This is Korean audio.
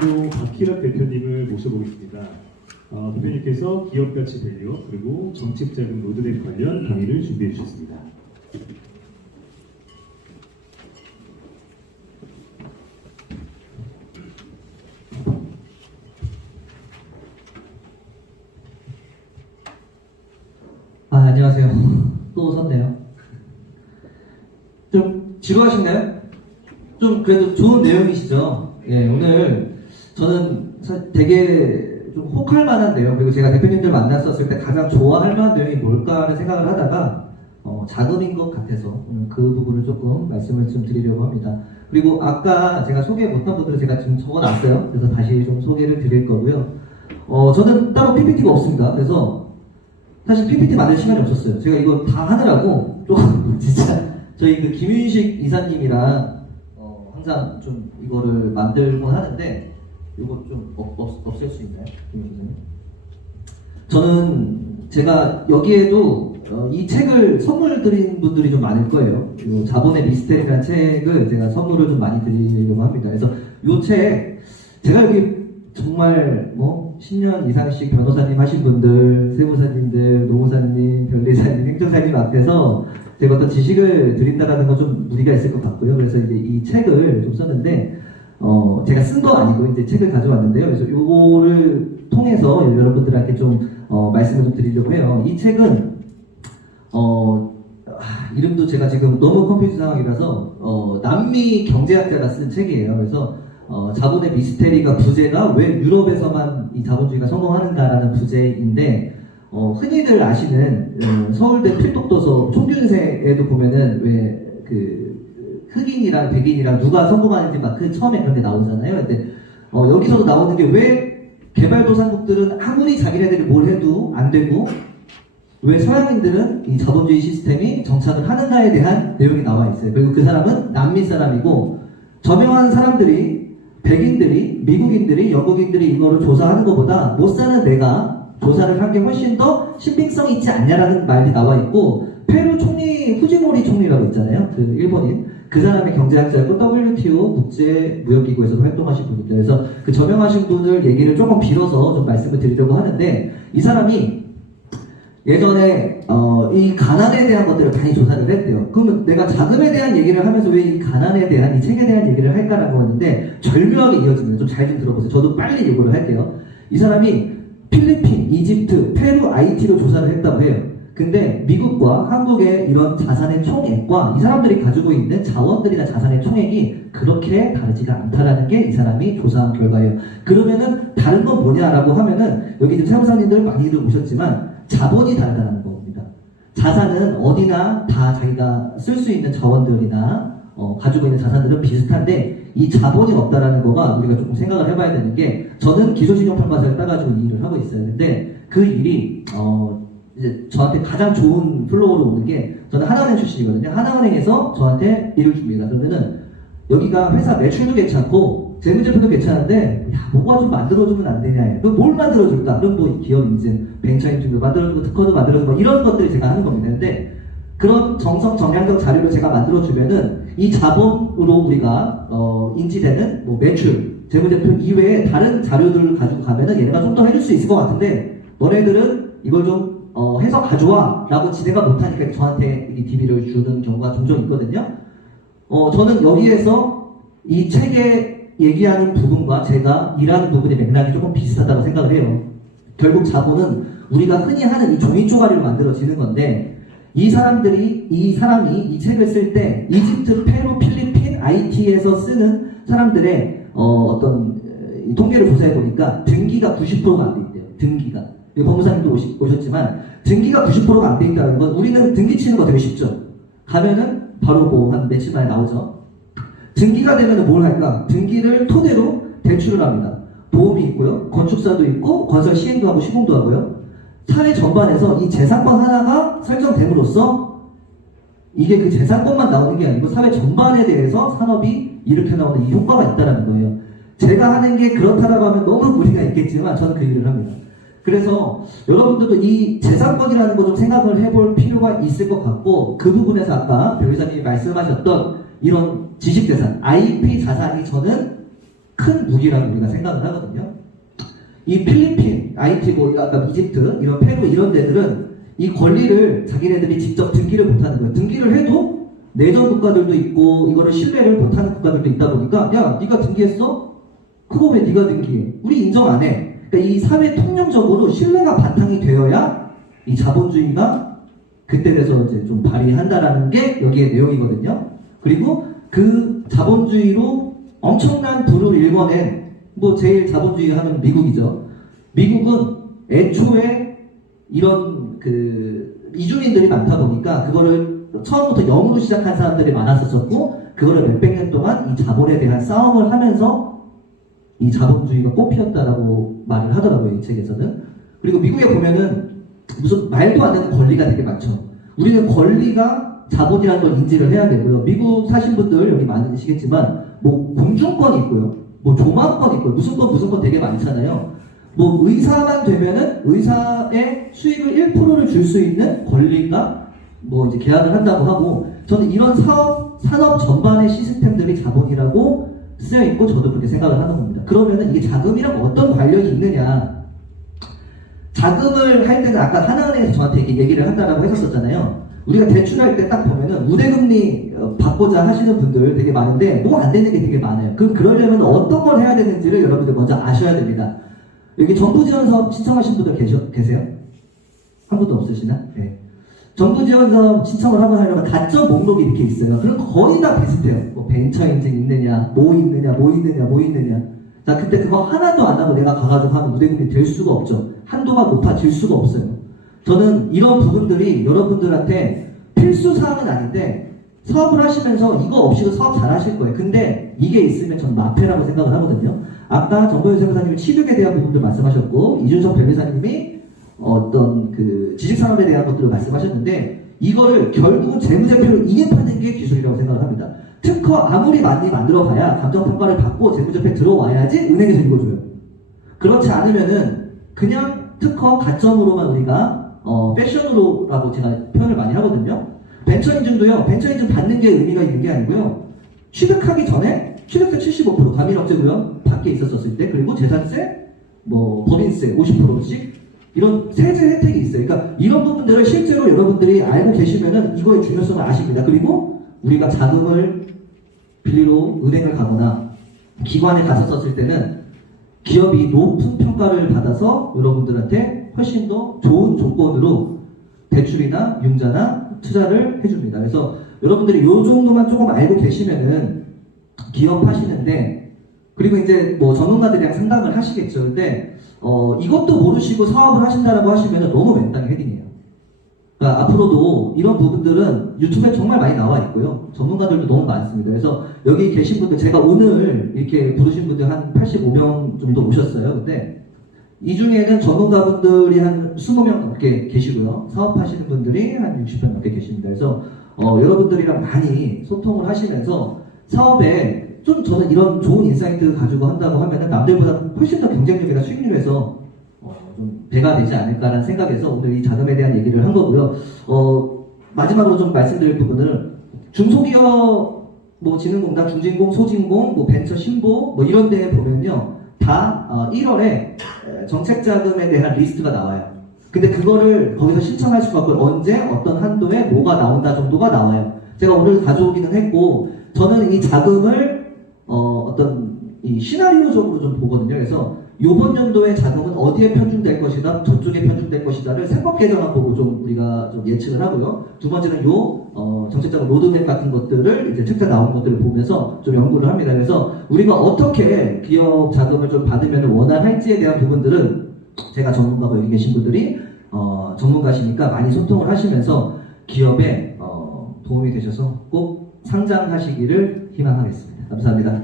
다음으로 박희락 대표님을 모셔보겠습니다. 대표님께서 기업가치 밸류 그리고 정책자금 로드맵 관련 강의를 준비해 주셨습니다. 안녕하세요. 또 섰네요. 좀 지루하신가요? 좀 그래도 좋은 내용이시죠? 예, 오늘 저는 되게 좀 혹할 만한 내용, 그리고 제가 대표님들 만났었을 때 가장 좋아할 만한 내용이 뭘까 하는 생각을 하다가 자금인 것 같아서 오늘 그 부분을 조금 말씀을 좀 드리려고 합니다. 그리고 아까 제가 소개 못한 분들은 제가 지금 적어놨어요. 그래서 다시 좀 소개를 드릴 거고요. 저는 따로 PPT가 없습니다. 그래서 사실 PPT 만들 시간이 없었어요. 제가 이거 다 하느라고 조금 진짜 저희 그 김윤식 이사님이랑 항상 좀 이거를 만들곤 하는데 이거 좀 없앨 수 있나요? 김윤식 이사님? 저는 제가 여기에도 이 책을 선물 드린 분들이 좀 많을 거예요. 이 자본의 미스테리라는 책을 제가 선물을 좀 많이 드리려고 합니다. 그래서 이 책 제가 여기 정말 10년 이상씩 변호사님 하신 분들, 세무사님들, 노무사님, 변리사님, 행정사님 앞에서 제가 어떤 지식을 드린다는 건 좀 무리가 있을 것 같고요. 그래서 이제 이 책을 좀 썼는데, 제가 쓴 거 아니고 이제 책을 가져왔는데요. 그래서 요거를 통해서 여러분들한테 좀 말씀을 좀 드리려고 해요. 이 책은 이름도 제가 지금 너무 컴퓨터 상황이라서 남미 경제학자가 쓴 책이에요. 그래서 자본의 미스테리가 부제가 왜 유럽에서만 이 자본주의가 성공하는가라는 부제인데 흔히들 아시는 서울대 필독도서 총균세에도 보면은 왜 그 흑인이랑 백인이랑 누가 성공하는지 막 그 처음에 그런 게 나오잖아요. 근데 여기서도 나오는 게 왜 개발도상국들은 아무리 자기네들이 뭘 해도 안 되고 왜 서양인들은 이 자본주의 시스템이 정착을 하는가에 대한 내용이 나와 있어요. 그리고 그 사람은 남미 사람이고 저명한 사람들이 백인들이, 미국인들이, 영국인들이 이거를 조사하는 것보다 못 사는 내가 조사를 한 게 훨씬 더 신빙성이 있지 않냐라는 말이 나와 있고 페루 총리, 후지모리 총리라고 있잖아요. 그 일본인. 그 사람의 경제학자였고 WTO 국제무역기구에서도 활동하신 분인데 그래서 그 저명하신 분을 얘기를 조금 빌어서 좀 말씀을 드리려고 하는데 이 사람이 예전에 이 가난에 대한 것들을 많이 조사를 했대요. 그러면 내가 자금에 대한 얘기를 하면서 왜 이 가난에 대한 이 책에 대한 얘기를 할까라는 거였는데 절묘하게 이어집니다. 좀 잘 좀 들어보세요. 저도 빨리 예고를 할게요. 이 사람이 필리핀, 이집트, 페루, IT로 조사를 했다고 해요. 근데 미국과 한국의 이런 자산의 총액과 이 사람들이 가지고 있는 자원들이나 자산의 총액이 그렇게 다르지가 않다라는 게 이 사람이 조사한 결과예요. 그러면은 다른 건 뭐냐라고 하면은 여기 지금 세무사님들 많이들 오셨지만 자본이 다르다는 겁니다. 자산은 어디나 다 자기가 쓸 수 있는 자원들이나 가지고 있는 자산들은 비슷한데 이 자본이 없다라는 거가 우리가 조금 생각을 해봐야 되는 게 저는 기초신용평가사를 따가지고 이 일을 하고 있어요. 근데 그 일이 이제 저한테 가장 좋은 플로우로 오는 게 저는 하나은행 출신이거든요. 하나은행에서 저한테 일을 줍니다. 그러면은 여기가 회사 매출도 괜찮고 재무제표도 괜찮은데 야 뭐가 좀 만들어주면 안 되냐. 그럼 뭘 만들어줄까? 그럼 뭐 기업 인증, 벤처 인증도 만들어주고 특허도 만들어주고 이런 것들을 제가 하는 겁니다. 근데 그런 정량적 자료를 제가 만들어주면은 이 자본으로 우리가 인지되는 뭐 매출, 재무제표 이외에 다른 자료들을 가지고 가면은 얘네가 좀 더 해줄 수 있을 것 같은데 너네들은 이걸 좀 해서 가져와 라고 지네가 못하니까 저한테 이 DB를 주는 경우가 종종 있거든요. 저는 여기에서 이 책에 얘기하는 부분과 제가 일하는 부분의 맥락이 조금 비슷하다고 생각을 해요. 결국 자본은 우리가 흔히 하는 이 종이 쪼가리로 만들어지는 건데 이 사람이 이 책을 쓸 때 이집트, 페루, 필리핀, IT에서 쓰는 사람들의 어떤 통계를 조사해 보니까 등기가 90%가 안 돼 있대요. 등기가. 법무사님도 오셨지만 등기가 90%가 안 돼 있다는 건 우리는 등기 치는 거 되게 쉽죠. 가면은 바로 뭐 한 며칠 만에 나오죠. 등기가 되면 뭘 할까? 등기를 토대로 대출을 합니다. 보험이 있고요. 건축사도 있고 건설 시행도 하고 시공도 하고요. 사회 전반에서 이 재산권 하나가 설정됨으로써 이게 그 재산권만 나오는 게 아니고 사회 전반에 대해서 산업이 일으켜 나오는 이 효과가 있다는 거예요. 제가 하는 게 그렇다라고 하면 너무 무리가 있겠지만 저는 그 일을 합니다. 그래서 여러분들도 이 재산권이라는 거 좀 생각을 해볼 필요가 있을 것 같고 그 부분에서 아까 변호사님이 말씀하셨던 이런 지식재산, IP 자산이 저는 큰 무기라고 우리가 생각을 하거든요. 이 필리핀, IT, 뭐 아까 이집트, 이런 페루 이런 데들은 이 권리를 자기네들이 직접 등기를 못하는 거예요. 등기를 해도 내전 국가들도 있고 이거를 신뢰를 못하는 국가들도 있다 보니까 야, 네가 등기했어? 그거 왜 네가 등기해? 우리 인정 안 해. 그러니까 이 사회 통념적으로 신뢰가 바탕이 되어야 이 자본주의가 그때 돼서 이제 좀 발휘한다라는 게 여기의 내용이거든요. 그리고 그 자본주의로 엄청난 부를 일궈낸 뭐 제일 자본주의 하면 미국이죠. 미국은 애초에 이런 그 이주민들이 많다 보니까 그거를 처음부터 0으로 시작한 사람들이 많았었고 그거를 몇백 년 동안 이 자본에 대한 싸움을 하면서 이 자본주의가 꽃피웠다라고 말을 하더라고요, 이 책에서는. 그리고 미국에 보면은 무슨 말도 안 되는 권리가 되게 많죠. 우리는 권리가 자본이라는 걸 인지를 해야 되고요. 미국 사신 분들 여기 많으시겠지만 뭐 공중권이 있고요. 뭐 조망권이 있고요. 무슨 건 되게 많잖아요. 뭐 의사만 되면은 의사의 수익을 1%를 줄 수 있는 권리가 뭐 이제 계약을 한다고 하고 저는 이런 산업 전반의 시스템들이 자본이라고 쓰여 있고 저도 그렇게 생각을 하는 겁니다. 그러면은 이게 자금이랑 어떤 관련이 있느냐? 자금을 할 때는 아까 하나은행에서 저한테 이렇게 얘기를 한다라고 했었잖아요. 우리가 대출할 때 딱 보면은 우대금리 받고자 하시는 분들 되게 많은데 뭐 안 되는 게 되게 많아요. 그럼 그러려면 어떤 걸 해야 되는지를 여러분들 먼저 아셔야 됩니다. 여기 정부 지원 사업 신청하신 분들 계세요? 한 분도 없으시나? 네. 정부 지원 사업 신청을 한번 하려면 가점 목록이 이렇게 있어요. 그럼 거의 다 비슷해요. 뭐 벤처 인증 있느냐, 뭐 있느냐. 자, 근데 그거 하나도 안 하고 내가 가가지고 하면 우대금리 될 수가 없죠. 한도가 높아질 수가 없어요. 저는 이런 부분들이 여러분들한테 필수 사항은 아닌데 사업을 하시면서 이거 없이도 사업 잘 하실 거예요. 근데 이게 있으면 저는 마패라고 생각을 하거든요. 아까 정보윤 세무사님이 취득에 대한 부분들 말씀하셨고 이준석 변호사님이 어떤 그 지식산업에 대한 것들을 말씀하셨는데 이거를 결국은 재무제표를 인입하는 게 기술이라고 생각을 합니다. 특허 아무리 많이 만들어봐야 감정평가를 받고 재무제표에 들어와야지 은행에서 읽어줘요. 그렇지 않으면은 그냥 특허 가점으로만 우리가 패션으로라고 제가 표현을 많이 하거든요. 벤처 인증도요. 벤처 인증 받는 게 의미가 있는 게 아니고요. 취득하기 전에 취득세 75% 가민업제고요. 밖에 있었을 때 그리고 재산세, 뭐 법인세 50%씩 이런 세제 혜택이 있어요. 그러니까 이런 부분들을 실제로 여러분들이 알고 계시면은 이거의 중요성을 아십니다. 그리고 우리가 자금을 빌리러 은행을 가거나 기관에 갔었을 때는 기업이 높은 평가를 받아서 여러분들한테 훨씬 더 좋은 조건으로 대출이나 융자나 투자를 해줍니다. 그래서 여러분들이 요 정도만 조금 알고 계시면은 기업 하시는데 그리고 이제 뭐 전문가들이랑 상담을 하시겠죠. 근데 이것도 모르시고 사업을 하신다라고 하시면은 너무 맨땅에 헤딩이에요. 그러니까 앞으로도 이런 부분들은 유튜브에 정말 많이 나와 있고요. 전문가들도 너무 많습니다. 그래서 여기 계신 분들, 제가 오늘 이렇게 부르신 분들 한 85명 정도 오셨어요. 근데 이 중에는 전문가분들이 한 20명 넘게 계시고요. 사업하시는 분들이 한 60명 넘게 계십니다. 그래서 여러분들이랑 많이 소통을 하시면서 사업에 좀 저는 이런 좋은 인사이트 가지고 한다고 하면은 남들보다 훨씬 더 경쟁력이나 수익률에서 좀 배가 되지 않을까라는 생각에서 오늘 이 자금에 대한 얘기를 한 거고요. 마지막으로 좀 말씀드릴 부분은 중소기업 뭐 진흥공단, 중진공, 소진공, 뭐 벤처 신보 뭐 이런 데 보면요. 다 1월에 정책자금에 대한 리스트가 나와요. 근데 그거를 거기서 신청할 수가 없고 언제 어떤 한도에 뭐가 나온다 정도가 나와요. 제가 오늘 가져오기는 했고 저는 이 자금을 어떤 이 시나리오적으로 좀 보거든요. 그래서 이번 연도의 자금은 어디에 편중될 것이다, 저쪽에 편중될 것이다를 세법 개정안 보고 좀 우리가 좀 예측을 하고요. 두 번째는 정책자금 로드맵 같은 것들을 이제 책자 나온 것들을 보면서 좀 연구를 합니다. 그래서 우리가 어떻게 기업 자금을 좀 받으면 원활할지에 대한 부분들은 제가 전문가고 여기 계신 분들이 전문가시니까 많이 소통을 하시면서 기업에 도움이 되셔서 꼭 상장하시기를 희망하겠습니다. 감사합니다.